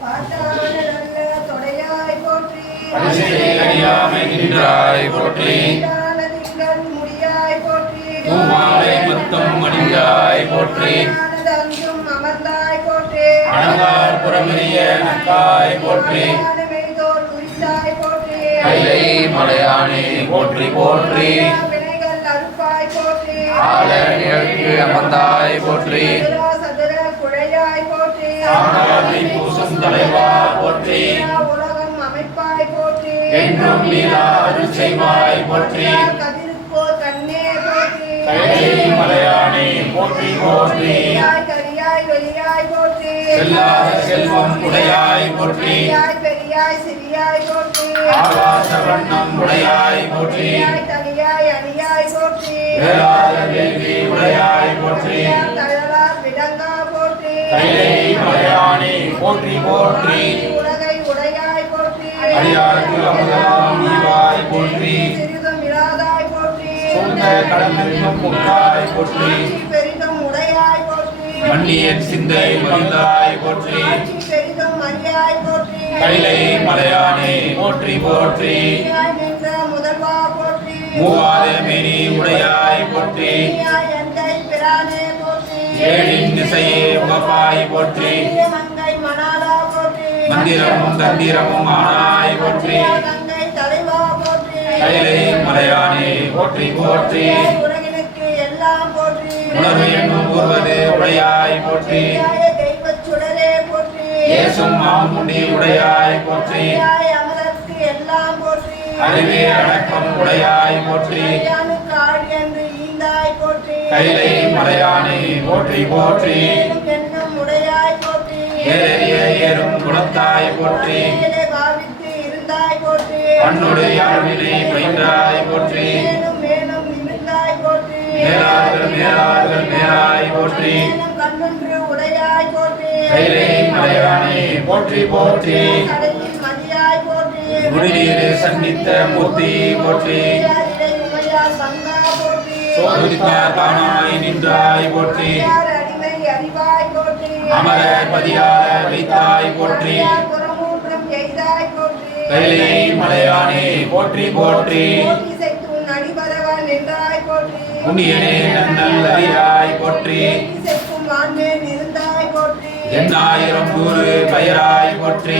பாட்டான போற்றி. பூமாலை போற்றி. நக்காய் போற்றி. கைலை மலையானே போற்றி போற்றி. அமர்ந்தாய் போற்றி. என்றும் நீலா செய்வாய் போற்றி. கதிர்போல் கண்ணே போற்றி கைலை மலையானே போற்றி போற்றி. கரியாய் வெளியாய் போற்றி செல்லாத செல்வம் உடையாய் போற்றி. பெரியாய் சிறியாய் போற்றி ஆகாச வண்ணம் உடையாய் போற்றி. தனியாய் அணியாய் போற்றி வேளாத வேள்வி உடையாய் போற்றி. விடங்கா போற்றி கைலை மலையானே போற்றி போற்றி. உலகை உடையாய் போற்றி அமுதமாம் நீவாய் போற்றி. சிறிதும் இராதாய் போற்றி. சூழ்ந்த கடலிலும் முக்காய் போற்றி. பெரிதும் உடையாய் போற்றி. மன்னியன் சிந்தை மகிழ்ந்தாய் போற்றி. ஆட்சி பெரிதும் அறியாய் போற்றி. கைலை மலையானே போற்றி போற்றி. நீயாய் நின்ற முதல்வா போற்றி. மூவாத மேனி உடையாய் போற்றி. நீயாய் எந்தை பிரானே போற்றி. ஏழின் திசையே உகப்பாய் போற்றி. தந்திரமும் தந்திரமும் ஆனாய் போற்றி. கைலை மலையானே போற்றி போற்றி. உணர்வு என்னும் கூறுவது உடையாய் போற்றி. இயேசும் மாமுண்டி உடையாய் போற்றி. அறிவே அடக்கம் உடையாய் போற்றி. கைலை மலையானே போற்றி போற்றி. ஏறும் போற்றி. மேலே இருந்தாய் போற்றி மண்ணுடைய அருளினை பயின்றாய் போற்றி. போற்றி மேலார்கள் மேலார்கள் மேலாய் போற்றி. மேலும் கைலை மலையானே போற்றி போற்றி. சந்தித்த மூர்த்தி போற்றி. போற்றி சோதித்தார் தானாய் நின்றாய் போற்றி. அமரர் பதியார வைத்தாய் போற்றி. போற்றி கைலை மலையானே போற்றி போற்றி. புண்ணியனே நன்னல் அறியாய் போற்றி. எண்ணாயிரம் கூறு பெயராய் போற்றி.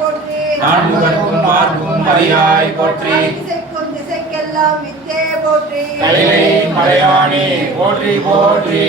போற்றி நான்முகர்க்கும் அறியாய் போற்றி. போற்றி மலையானே போற்றி போற்றி.